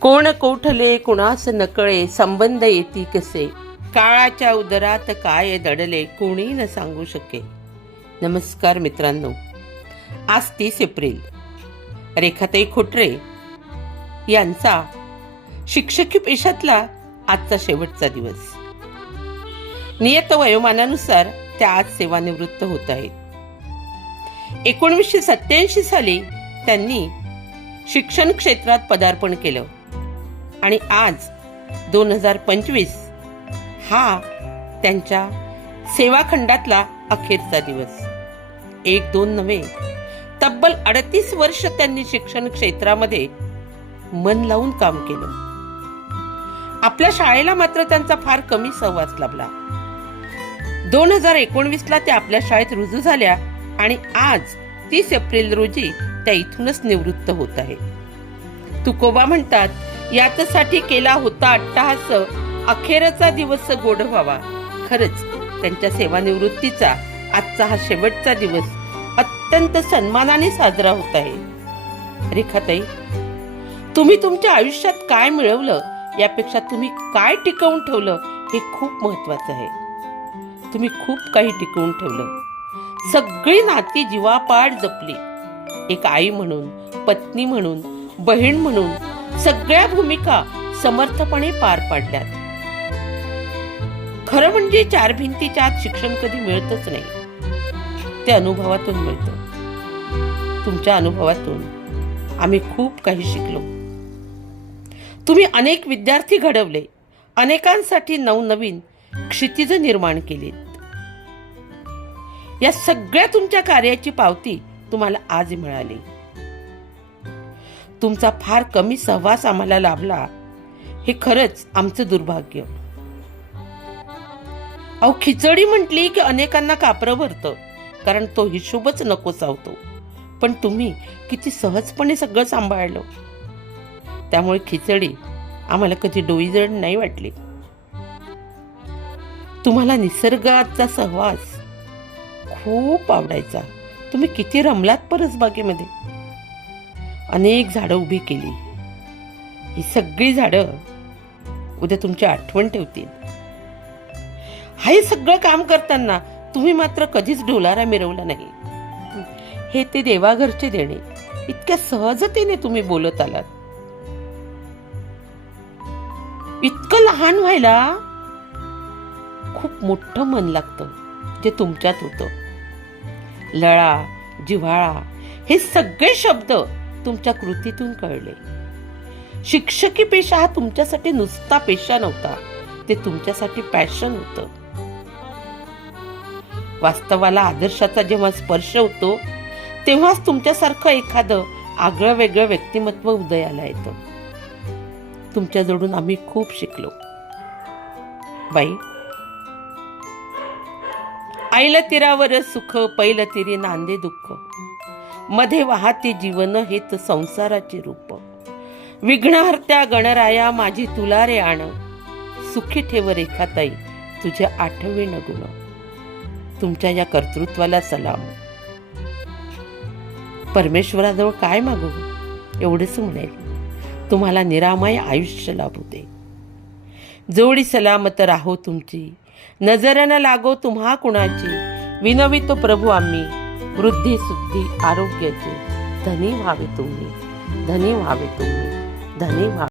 कोण कोठले कुणास नकळे संबंध येती कसे? काळाच्या उदरात काय दडले कोणी न सांगू शके? नमस्कार मित्रांनो आज तीस एप्रिल. रेखाताई खोटरे यांचा शिक्षकी पेशातला आजचा शेवटचा दिवस. नियत वयोमानानुसार त्या आज सेवानिवृत्त होत आहेत. एकोणीसशे सत्याऐंशी साली त्यांनी शिक्षण क्षेत्रात पदार्पण केलं. आणि आज दोन हजार पंचवीस हा त्यांच्या सेवाखंडातला अखेरचा दिवस. एक दोन नव्हे तब्बल अडतीस वर्ष त्यांनी शिक्षण क्षेत्रामध्ये मन लावून काम केलं. आपल्या शाळेला मात्र त्यांचा फार कमी सहवास लाभला. दोन हजार एकोणवीसला त्या आपल्या शाळेत रुजू झाल्या आणि आज तीस एप्रिल रोजी त्या इथूनच निवृत्त होत आहे. तुकोबा म्हणतात याच्यासाठी केला होता अट्टाहास. अखेरचा दिवस गोड व्हावा. खरंच त्यांच्या सेवानिवृत्तीचा आजचा हा शेवटचा दिवस अत्यंत सन्मानाने साजरा होत आहे. रेखाताई तुम्ही तुमच्या आयुष्यात काय मिळवलं? यापेक्षा तुम्ही काय टिकवून ठेवलं? हे खूप महत्वाचं आहे. तुम्ही खूप काही टिकवून ठेवलं. सगळी नाती जीवापाड जपली. एक आई म्हणून पत्नी म्हणून बहीण म्हणून सगळ्या भूमिका समर्थपणे पार पाडल्यात. खरं म्हणजे चार भिंतीच्या आत शिक्षण कधी मिळतच नाही. ते अनुभवातून मिळतं. तुमच्या अनुभवातून आम्ही खूप काही शिकलो. तुम्ही अनेक विद्यार्थी घडवले. अनेकांसाठी नवनवीन क्षितिज निर्माण केलीत. या सगळ्या तुमच्या कार्याची पावती तुम्हाला आज मिळाली. तुमचा फार कमी सहवास आम्हाला लाभला. हे खरंच आमचं दुर्भाग्य. अहो खिचडी म्हटली की अनेकांना कापरं भरतं. कारण तो हिशोबच नको सावतो पण तुम्ही किती सहजपणे सगळं सांभाळलं. त्यामुळे खिचडी आम्हाला कधी डोईजड नाही वाटली. तुम्हाला निसर्गाचा सहवास खूप आवडायचा. तुम्ही किती रमलात परसबागेमध्ये. अनेक झाडं उभी केली. ही सगळी झाडं उद्या तुमची आठवण ठेवतील. हे सगळं काम करताना तुम्ही मात्र कधीच डोलारा मिरवला नाही. हे ते देवाघरचे देणे. इतक्या सहजतेने तुम्ही बोलत आलात. इतकं लहान व्हायला खूप मोठं मन लागतं जे तुमच्यात होतं. लळा जिव्हाळा हे सगळे शब्द तुमच्या कृतीतून कळले. शिक्षकी पेशा हा तुमच्यासाठी नुसता पेशा नव्हता ते तुमच्यासाठी पॅशन होतं. वास्तवाला आदर्शाचा जेव्हा स्पर्श होतो तेव्हाच तुमच्यासारखं एखादं आगळं वेगळं व्यक्तिमत्व उदयाला येतं. तुमच्याजवळून आम्ही खूप शिकलो. बाई आईला तीरावर सुख पैल तिरी नांदे दुःख. मध्ये वाहते जीवन हेत संसाराचे रूप. विघ्नहर्त्या गणराया माझी तुला रे आण. सुखी ठेव रेखाताई तुझ्या आठवे गुण तुमच्या या कर्तृत्वाला सलाम. परमेश्वराजवळ काय मागू? एवढंच म्हणेल तुम्हाला निरामय आयुष्य लाभू दे. जोडी सलामत राहो तुमची. नजर न लागो तुम्हा कुणाची. विनवितो प्रभू आम्ही. वृद्धी सुद्धी आरोग्याचे. धनी व्हावे तुम्ही. धनी व्हावे तुम्ही. धनी व्हावे